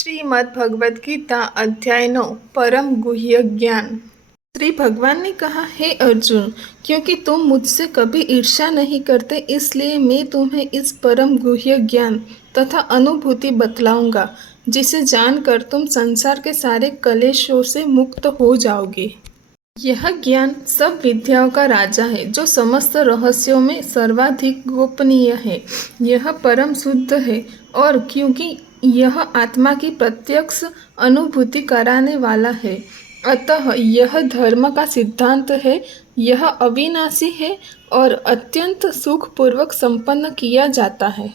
श्रीमद् भगवद गीता अध्याय 9 परम गुह्य ज्ञान। श्री भगवान ने कहा, हे अर्जुन, क्योंकि तुम मुझसे कभी ईर्ष्या नहीं करते, इसलिए मैं तुम्हें इस परम गुह्य ज्ञान तथा अनुभूति बतलाऊंगा, जिसे जानकर तुम संसार के सारे कलेशों से मुक्त हो जाओगे। यह ज्ञान सब विद्याओं का राजा है, जो समस्त रहस्यों में सर्वाधिक गोपनीय है। यह परम शुद्ध है, और क्योंकि यह आत्मा की प्रत्यक्ष अनुभूति कराने वाला है, अतः यह धर्म का सिद्धांत है। यह अविनाशी है और अत्यंत सुखपूर्वक संपन्न किया जाता है।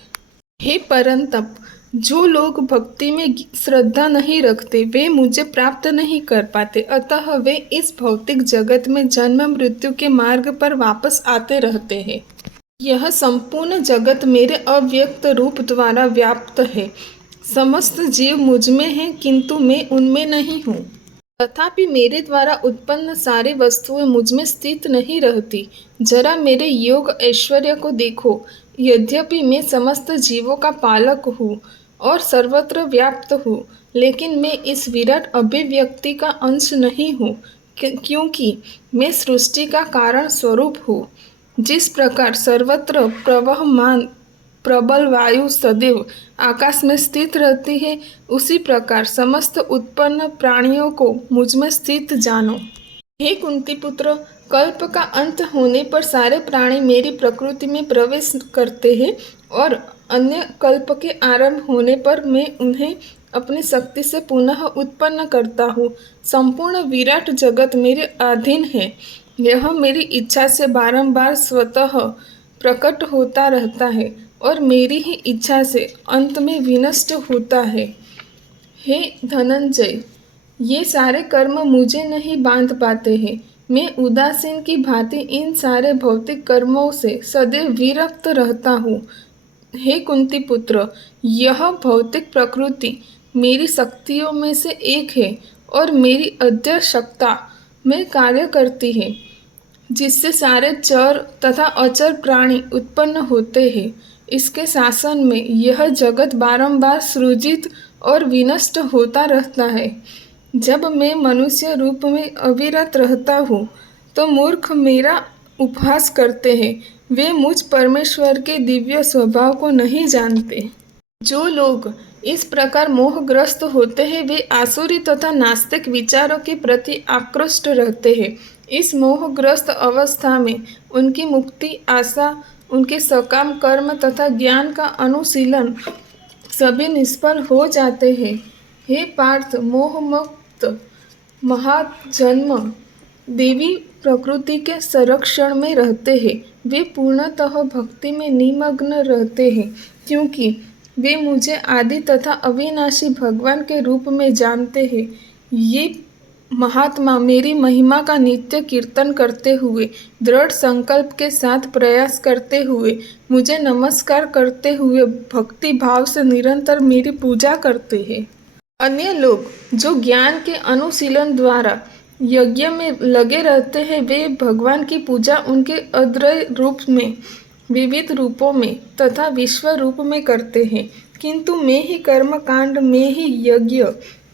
हे परंतप, जो लोग भक्ति में श्रद्धा नहीं रखते, वे मुझे प्राप्त नहीं कर पाते, अतः वे इस भौतिक जगत में जन्म मृत्यु के मार्ग पर वापस आते रहते हैं। यह संपूर्ण जगत मेरे अव्यक्त रूप द्वारा व्याप्त है। समस्त जीव मुझ में हैं, किंतु मैं उनमें नहीं हूँ। तथापि मेरे द्वारा उत्पन्न सारी वस्तुएं मुझ में स्थित नहीं रहती। जरा मेरे योग ऐश्वर्य को देखो। यद्यपि मैं समस्त जीवों का पालक हूँ और सर्वत्र व्याप्त हूँ, लेकिन मैं इस विराट अभिव्यक्ति का अंश नहीं हूँ, क्योंकि मैं सृष्टि का कारण स्वरूप हूँ। जिस प्रकार सर्वत्र प्रवहमान प्रबल वायु सदैव आकाश में स्थित रहती है, उसी प्रकार समस्त उत्पन्न प्राणियों को मुझ में स्थित जानो। हे कुंती पुत्र, कल्प का अंत होने पर सारे प्राणी मेरी प्रकृति में प्रवेश करते हैं, और अन्य कल्प के आरंभ होने पर मैं उन्हें अपनी शक्ति से पुनः उत्पन्न करता हूँ। संपूर्ण विराट जगत मेरे अधीन है। यह मेरी इच्छा से बारंबार स्वतः प्रकट होता रहता है और मेरी ही इच्छा से अंत में विनष्ट होता है। हे धनंजय, ये सारे कर्म मुझे नहीं बांध पाते हैं। मैं उदासीन की भांति इन सारे भौतिक कर्मों से सदैव विरक्त रहता हूँ। हे कुंती पुत्र, यह भौतिक प्रकृति मेरी शक्तियों में से एक है और मेरी अध्यक्षता में कार्य करती है, जिससे सारे चर तथा अचर प्राणी उत्पन्न होते हैं। इसके शासन में यह जगत बारंबार सृजित और विनष्ट होता रहता है। जब मैं मनुष्य रूप में अविरत रहता हूँ, तो मूर्ख मेरा उपहास करते हैं। वे मुझ परमेश्वर के दिव्य स्वभाव को नहीं जानते। जो लोग इस प्रकार मोहग्रस्त होते हैं, वे आसुरी तथा नास्तिक विचारों के प्रति आकृष्ट रहते हैं। इस मोहग्रस्त अवस्था में उनकी मुक्ति आशा, उनके सकाम कर्म तथा ज्ञान का अनुशीलन सभी निष्फल हो जाते हैं। हे पार्थ, मोहमुक्त महाजन्म देवी प्रकृति के संरक्षण में रहते हैं। वे पूर्णतः भक्ति में निमग्न रहते हैं, क्योंकि वे मुझे आदि तथा अविनाशी भगवान के रूप में जानते हैं। ये महात्मा मेरी महिमा का नित्य कीर्तन करते हुए, दृढ़ संकल्प के साथ प्रयास करते हुए, मुझे नमस्कार करते हुए भक्ति भाव से निरंतर मेरी पूजा करते हैं। अन्य लोग जो ज्ञान के अनुशीलन द्वारा यज्ञ में लगे रहते हैं, वे भगवान की पूजा उनके अद्वय रूप में, विविध रूपों में तथा विश्व रूप में करते हैं। किंतु मैं ही कर्म कांड में ही यज्ञ,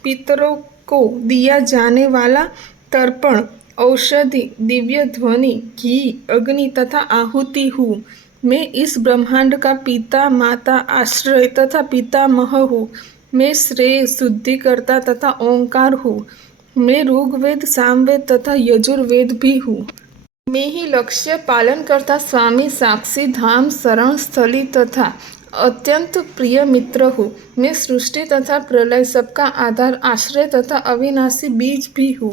पितरों को दिया जाने वाला तर्पण, औषधि, दिव्य ध्वनि, घी, अग्नि तथा आहुति हूँ। मैं इस ब्रह्मांड का पिता, माता, आश्रय तथा पितामह हूँ। मैं श्रेय, शुद्धिकर्ता तथा ओंकार हूँ। मैं ऋग्वेद, सामवेद तथा यजुर्वेद भी हूँ। मैं ही लक्ष्य पालन करता स्वामी, साक्षी, धाम, शरण स्थली तथा अत्यंत प्रिय मित्र हूँ। मैं सृष्टि तथा प्रलय, सबका आधार, आश्रय तथा अविनाशी बीज भी हूँ।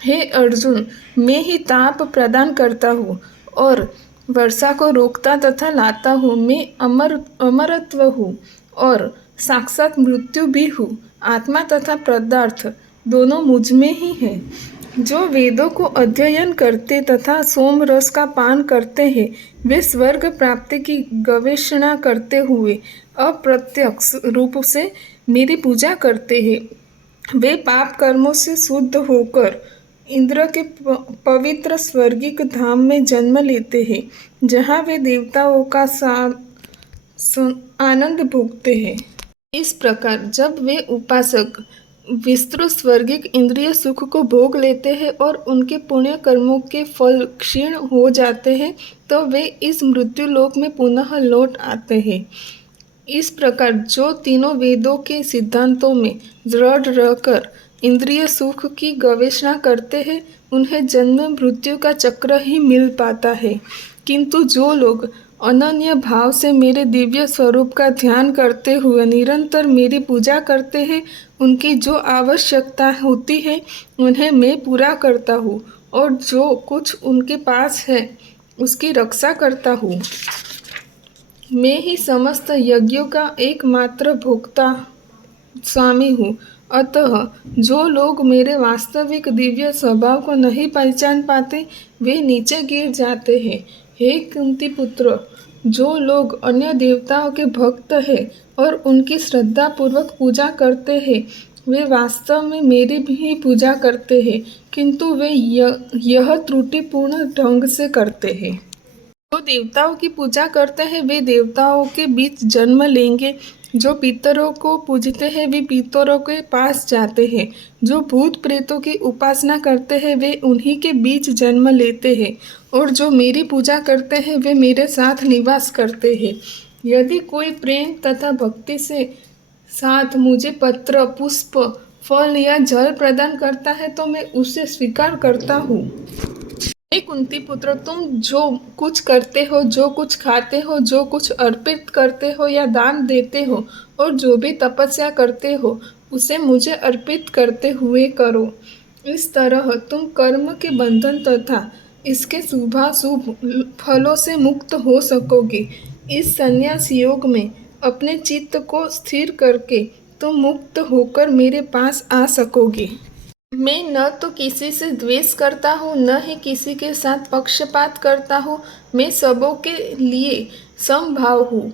हे अर्जुन, मैं ही ताप प्रदान करता हूँ और वर्षा को रोकता तथा लाता हूँ। मैं अमरत्व हूँ और साक्षात मृत्यु भी हूँ। आत्मा तथा पदार्थ दोनों मुझ में ही है। जो वेदों को अध्ययन करते तथा सोम रस का पान करते हैं, वे स्वर्ग प्राप्ति की गवेषणा करते हुए अप्रत्यक्ष रूप से मेरी पूजा करते हैं। वे पाप कर्मों से शुद्ध होकर इंद्र के पवित्र स्वर्गिक धाम में जन्म लेते हैं, जहाँ वे देवताओं का आनंद भोगते हैं। इस प्रकार जब वे उपासक विस्तृत स्वर्गिक इंद्रिय सुख को भोग लेते हैं और उनके पुण्य कर्मों के फल क्षीण हो जाते हैं, तो वे इस मृत्यु लोक में पुनः लौट आते हैं। इस प्रकार जो तीनों वेदों के सिद्धांतों में दृढ़ रहकर इंद्रिय सुख की गवेषणा करते हैं, उन्हें जन्म मृत्यु का चक्र ही मिल पाता है। किंतु जो लोग अनन्य भाव से मेरे दिव्य स्वरूप का ध्यान करते हुए निरंतर मेरी पूजा करते हैं, उनकी जो आवश्यकता होती है उन्हें मैं पूरा करता हूँ, और जो कुछ उनके पास है उसकी रक्षा करता हूँ। मैं ही समस्त यज्ञों का एकमात्र भोक्ता स्वामी हूँ। अतः जो लोग मेरे वास्तविक दिव्य स्वभाव को नहीं पहचान पाते, वे नीचे गिर जाते हैं। हे कुंती पुत्र, जो लोग अन्य देवताओं के भक्त हैं और उनकी श्रद्धा पूर्वक पूजा करते हैं, वे वास्तव में मेरी भी पूजा करते हैं, किंतु वे यह त्रुटिपूर्ण ढंग से करते हैं। जो देवताओं की पूजा करते हैं वे देवताओं के बीच जन्म लेंगे, जो पितरों को पूजते हैं वे पितरों के पास जाते हैं, जो भूत प्रेतों की उपासना करते हैं वे उन्हीं के बीच जन्म लेते हैं, और जो मेरी पूजा करते हैं वे मेरे साथ निवास करते हैं। यदि कोई प्रेम तथा भक्ति से साथ मुझे पत्र, पुष्प, फल या जल प्रदान करता है तो मैं उसे स्वीकार करता हूँ। हे कुंती पुत्र, तुम जो कुछ करते हो, जो कुछ खाते हो, जो कुछ अर्पित करते हो या दान देते हो, और जो भी तपस्या करते हो, उसे मुझे अर्पित करते हुए करो। इस तरह तुम कर्म के बंधन तथा इसके शुभाशुभ फलों से मुक्त हो सकोगे। इस संन्यास योग में अपने चित्त को स्थिर करके तुम मुक्त होकर मेरे पास आ सकोगे। मैं न तो किसी से द्वेष करता हूँ, न ही किसी के साथ पक्षपात करता हूँ। मैं सबों के लिए समभाव हूँ,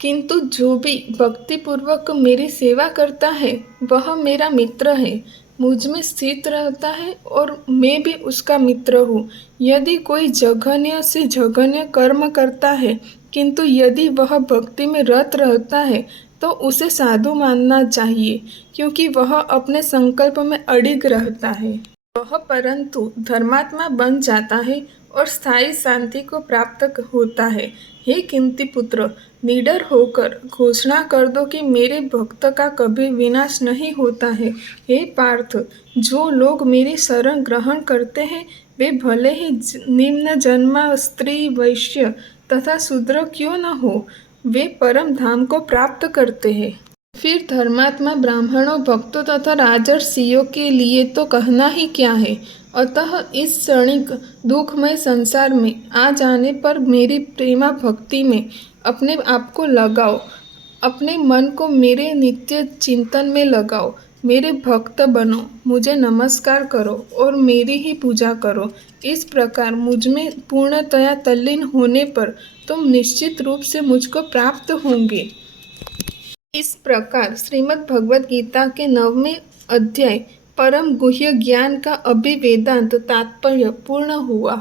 किंतु जो भी भक्तिपूर्वक मेरी सेवा करता है वह मेरा मित्र है, मुझ में स्थित रहता है और मैं भी उसका मित्र हूँ। यदि कोई जघन्य से जघन्य कर्म करता है, किंतु यदि वह भक्ति में रत रहता है तो उसे साधु मानना चाहिए, क्योंकि वह अपने संकल्प में अडिग रहता है। वह परंतु धर्मात्मा बन जाता है और स्थायी शांति को प्राप्त होता है। हे कुंती पुत्र, निडर होकर घोषणा कर दो कि मेरे भक्त का कभी विनाश नहीं होता है। हे पार्थ, जो लोग मेरी शरण ग्रहण करते हैं वे भले ही निम्न जन्मा स्त्री, वैश्य तथा शूद्र क्यों न हो, वे परम धाम को प्राप्त करते हैं। फिर धर्मात्मा ब्राह्मणों, भक्तों तथा राजर्षियों के लिए तो कहना ही क्या है। अतः इस क्षणिक दुखमय संसार में आ जाने पर मेरी प्रेमा भक्ति में अपने आप को लगाओ, अपने मन को मेरे नित्य चिंतन में लगाओ, मेरे भक्त बनो, मुझे नमस्कार करो और मेरी ही पूजा करो। इस प्रकार मुझ में पूर्णतया तल्लीन होने पर तुम निश्चित रूप से मुझको प्राप्त होंगे। इस प्रकार श्रीमद् भगवद गीता के 9वें अध्याय परम गुह्य ज्ञान का अभिवेदांत तात्पर्य पूर्ण हुआ।